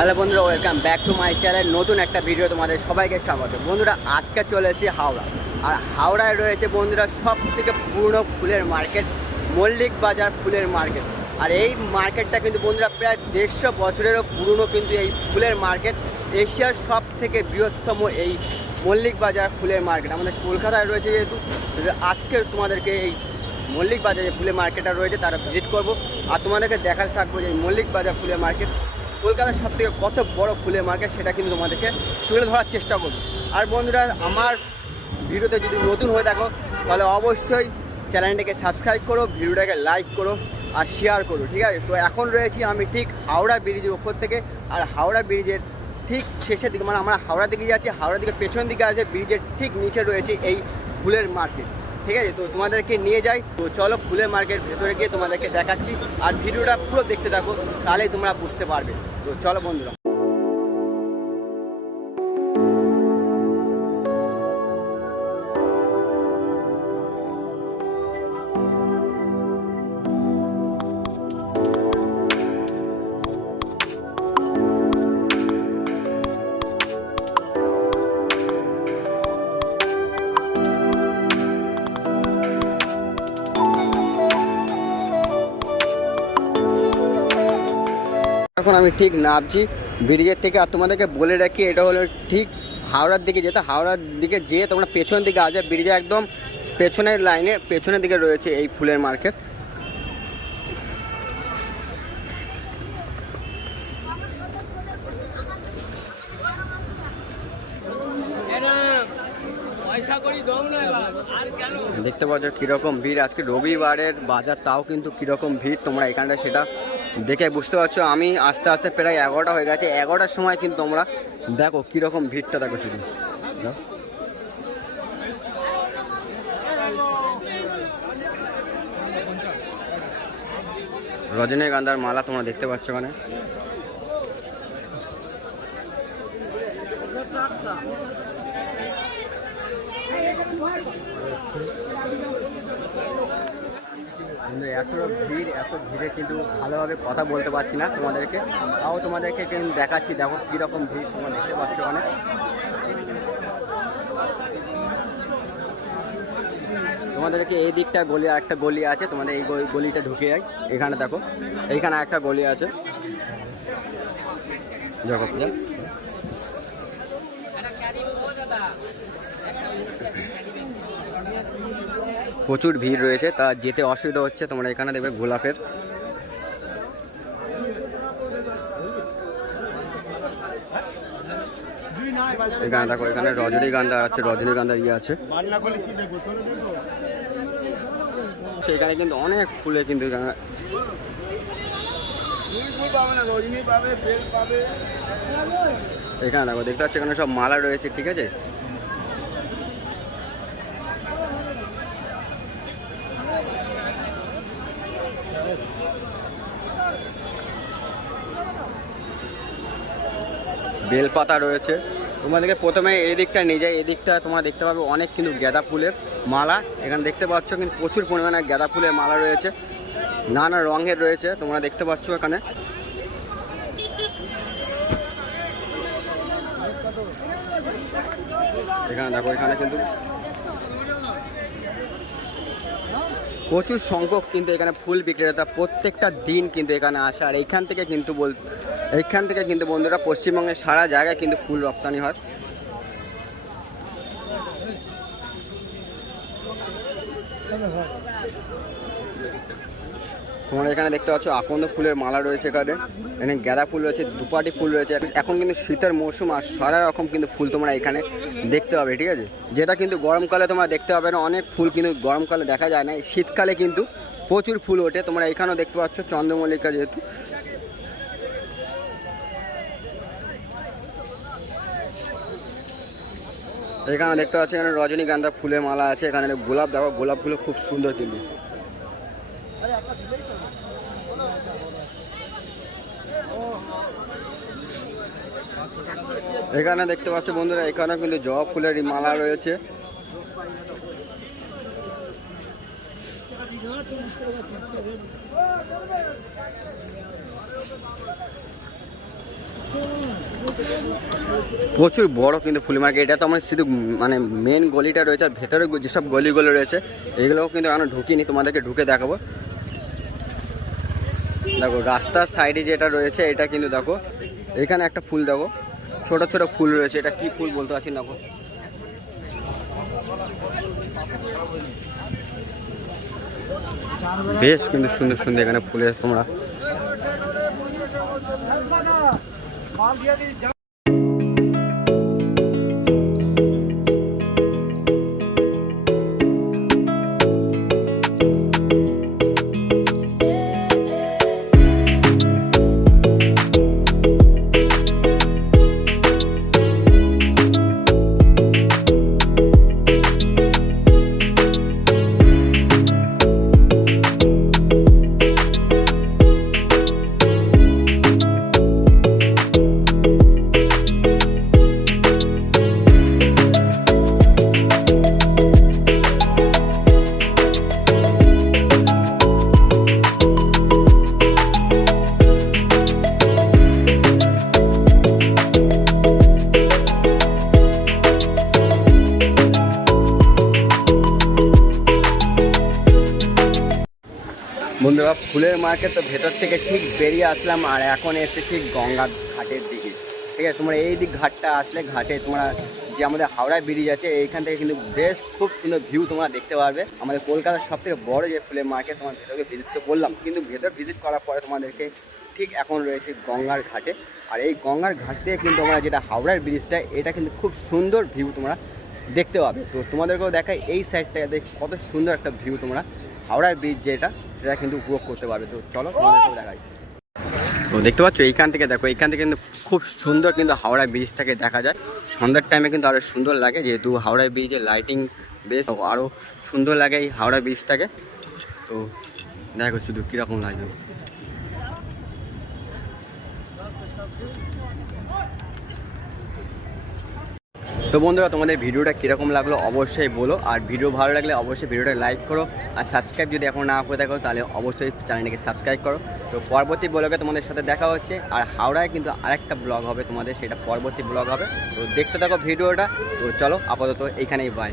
Hello বন্ধুরা, welcome back to my channel. নতুন একটা ভিডিও তোমাদের সবাইকে স্বাগত। বন্ধুরা, আজকে চলে এসেছি হাওড়া। আর হাওড়ায় রয়েছে বন্ধুরা সব থেকে পুরনো ফুলের মার্কেট, মল্লিক বাজার ফুলের মার্কেট। আর এই মার্কেটটা কিন্তু বন্ধুরা প্রায় 150 বছরেরও পুরনো কিন্তু এই ফুলের মার্কেট। এশিয়ার সব থেকে বৃহত্তম এই মল্লিক বাজার ফুলের মার্কেট আমাদের কলকাতায় রয়েছে। যেহেতু আজকে তোমাদেরকে এই মল্লিক বাজার যে ফুলের মার্কেটটা রয়েছে তারা ভিজিট করব আর তোমাদেরকে দেখাতে থাকবো যে মল্লিক বাজার ফুলের মার্কেট কলকাতার সব থেকে কত বড় ফুলের মার্কেট সেটা কিন্তু তোমাদেরকে তুলে ধরার চেষ্টা করবো। আর বন্ধুরা, আমার ভিডিওতে যদি নতুন হয়ে থাকো তাহলে অবশ্যই চ্যানেলটাকে সাবস্ক্রাইব করো, ভিডিওটাকে লাইক করো আর শেয়ার করো, ঠিক আছে? তো এখন রয়েছি আমি ঠিক হাওড়া ব্রিজের ওপর থেকে। আর হাওড়া ব্রিজের ঠিক শেষের দিকে, মানে আমরা হাওড়া দিকে যাচ্ছি, হাওড়া দিকে পেছন দিকে আছে, ব্রিজের ঠিক নিচে রয়েছে এই ফুলের মার্কেট, ঠিক আছে? তো তোমাদেরকে নিয়ে যাই। তো চলো ফুলের মার্কেট ভেতরে গিয়ে তোমাদেরকে দেখাচ্ছি। আর ভিডিওটা পুরো দেখতে থাকো, তাহলেই তোমরা বুঝতে পারবে। তো চলো বন্ধুরা। এখন আমি ঠিক নামছি ব্রিজের থেকে। আর তোমাদেরকে বলে রাখি, এটা হলো ঠিক হাওড়ার দিকে যেতে, হাওড়ার দিকে যেয়ে তোমরা পেছন দিকে আসবে, ব্রিজে একদম পেছনের লাইনে পেছনের দিকে রয়েছে এই ফুলের মার্কেট। দেখতে পাচ্ছ কীরকম ভিড়। আজকে রবিবারের বাজার, তাও কিন্তু কীরকম ভিড় তোমরা এখানটা সেটা দেখে বুঝতে পারছো। আমি আস্তে আস্তে প্রায় 11টা হয়ে গেছে, 11টার সময় কিন্তু তোমরা দেখো কীরকম ভিড়টা দেখো শুধু। রজনীগন্ধার মালা তোমরা দেখতে পাচ্ছ ওখানে। এত ভিড়, এত ভিড়ে কিন্তু ভালোভাবে কথা বলতে পারছি না তোমাদেরকে, তাও তোমাদেরকে কিন্তু দেখাচ্ছি। দেখো কীরকম ভিড় তোমরা দেখতে পাচ্ছ ওখানে। তোমাদেরকে এই দিকটা গলি, একটা গলি আছে, তোমাদের এই গলিটা ঢুকে যায়। এখানে দেখো, এইখানে একটা গলি আছে। জগৎ প্রচুর ভিড় রয়েছে, তা যেতে অসুবিধা হচ্ছে। তোমরা এখানে দেখবে গোলাপের এখানে দেখো, এখানে রজনীগন্ধা আছে, রজনীগন্ধার ইয়ে আছে। সেখানে কিন্তু অনেক ফুলে কিন্তু এখানে দেখো, দেখতে পাচ্ছ এখানে সব মালা রয়েছে, ঠিক আছে? বেলপাতা রয়েছে। তোমাদেরকে প্রথমে এই দিকটা নিয়ে যাই। এই দিকটা তোমরা দেখতে পাবে অনেক কিন্তু গাঁদা ফুলের মালা এখানে দেখতে পাচ্ছ, কিন্তু প্রচুর পরিমাণে গাঁদা ফুলের মালা রয়েছে, নানা রঙের রয়েছে, তোমরা দেখতে পাচ্ছ এখানে। এখানে দেখো, এখানে কিন্তু প্রচুর সংখ্যক কিন্তু এখানে ফুল বিক্রেতা প্রত্যেকটা দিন কিন্তু এখানে আসে। আর এইখান থেকে কিন্তু বন্ধুরা পশ্চিমবঙ্গের সারা জায়গায় কিন্তু ফুল রপ্তানি হয়। তোমরা এখানে দেখতে পাচ্ছ আকন্দ ফুলের মালা রয়েছে, এখানে গাঁদা ফুল রয়েছে, দুপাটি ফুল রয়েছে। এখন কিন্তু শীতের মৌসুম, আর সারা রকম কিন্তু ফুল তোমরা এখানে দেখতে পাবে, ঠিক আছে? যেটা কিন্তু গরমকালে তোমরা দেখতে পাবে না, অনেক ফুল কিন্তু গরমকালে দেখা যায় না, শীতকালে কিন্তু প্রচুর ফুল ওঠে। তোমরা এখানেও দেখতে পাচ্ছ চন্দ্রমল্লিকা, যেহেতু এখানে দেখতে পাচ্ছ এখানে রজনীগন্ধা ফুলের মালা আছে। এখানে গোলাপ, দেখো গোলাপগুলো খুব সুন্দর কিন্তু। এখানে দেখতে পাচ্ছ বন্ধুরা, এখানে কিন্তু জবা ফুলের মালা রয়েছে। প্রচুর বড় কিন্তু ফুল মার্কেট। এটা তো আমার শুধু মানে মেন গলিটা রয়েছে, আর ভেতরে যেসব গলিগুলো রয়েছে এইগুলোও কিন্তু এখনো ঢুকিনি, তোমাদেরকে ঢুকে দেখাবো। দেখো রাস্তার সাইডে যেটা রয়েছে এটা কিন্তু দেখো এখানে একটা ফুল দেখো, ছোট ছোট ফুল রয়েছে। এটা কি ফুল বলতে পারছি না, বেশ কিন্তু সুন্দর সুন্দর এখানে ফুলের তোমরা। বন্ধুরা ফুলের মার্কেট তো ভেতর থেকে ঠিক বেরিয়ে আসলাম, আর এখন এসে ঠিক গঙ্গার ঘাটের দিকে। ঠিক আছে, তোমরা এই দিক ঘাটটা আসলে ঘাটে তোমরা যে আমাদের হাওড়া ব্রিজ আছে এইখান থেকে কিন্তু বেশ খুব সুন্দর ভিউ তোমরা দেখতে পারবে। আমাদের কলকাতার সব থেকে বড় যে ফুলের মার্কেট, তোমার ভেতরকে ভিজিট তো করলাম, কিন্তু ভেতর ভিজিট করার পরে তোমাদেরকে ঠিক এখন রয়েছে গঙ্গার ঘাটে। আর এই গঙ্গার ঘাট থেকে কিন্তু আমরা যেটা হাওড়ার ব্রিজটা, এটা কিন্তু খুব সুন্দর ভিউ তোমরা দেখতে পাবে। তো তোমাদেরকেও দেখায় এই সাইডটা কত সুন্দর একটা ভিউ তোমরা হাওড়ার ব্রিজ যেটা সেটা কিন্তু উপভোগ করতে পারবে। তো চলো তোমাদেরকেও দেখাই। তো দেখতে পাচ্ছ এইখান থেকে দেখো, এইখান থেকে কিন্তু খুব সুন্দর কিন্তু হাওড়া ব্রিজটাকে দেখা যায়। সন্ধ্যার টাইমে কিন্তু আরও সুন্দর লাগে, যেহেতু হাওড়া ব্রিজের লাইটিং বেশ আরও সুন্দর লাগে এই হাওড়া ব্রিজটাকে। তো দেখো শুধু কীরকম লাগে। তো বন্ধুরা তোমাদের ভিডিওটা কীরকম লাগলো অবশ্যই বলো, আর ভিডিও ভালো লাগলে অবশ্যই ভিডিওটা লাইক করো, আর সাবস্ক্রাইব যদি এখন না করে থাকো তাহলে অবশ্যই চ্যানেলটাকে সাবস্ক্রাইব করো। তো পরবর্তী ব্লগে তোমাদের সাথে দেখা হচ্ছে, আর হাওড়ায় কিন্তু আরেকটা ব্লগ হবে তোমাদের, সেটা পরবর্তী ব্লগ হবে। তো দেখতে থাকো ভিডিওটা। তো চলো আপাতত এইখানেই বাই।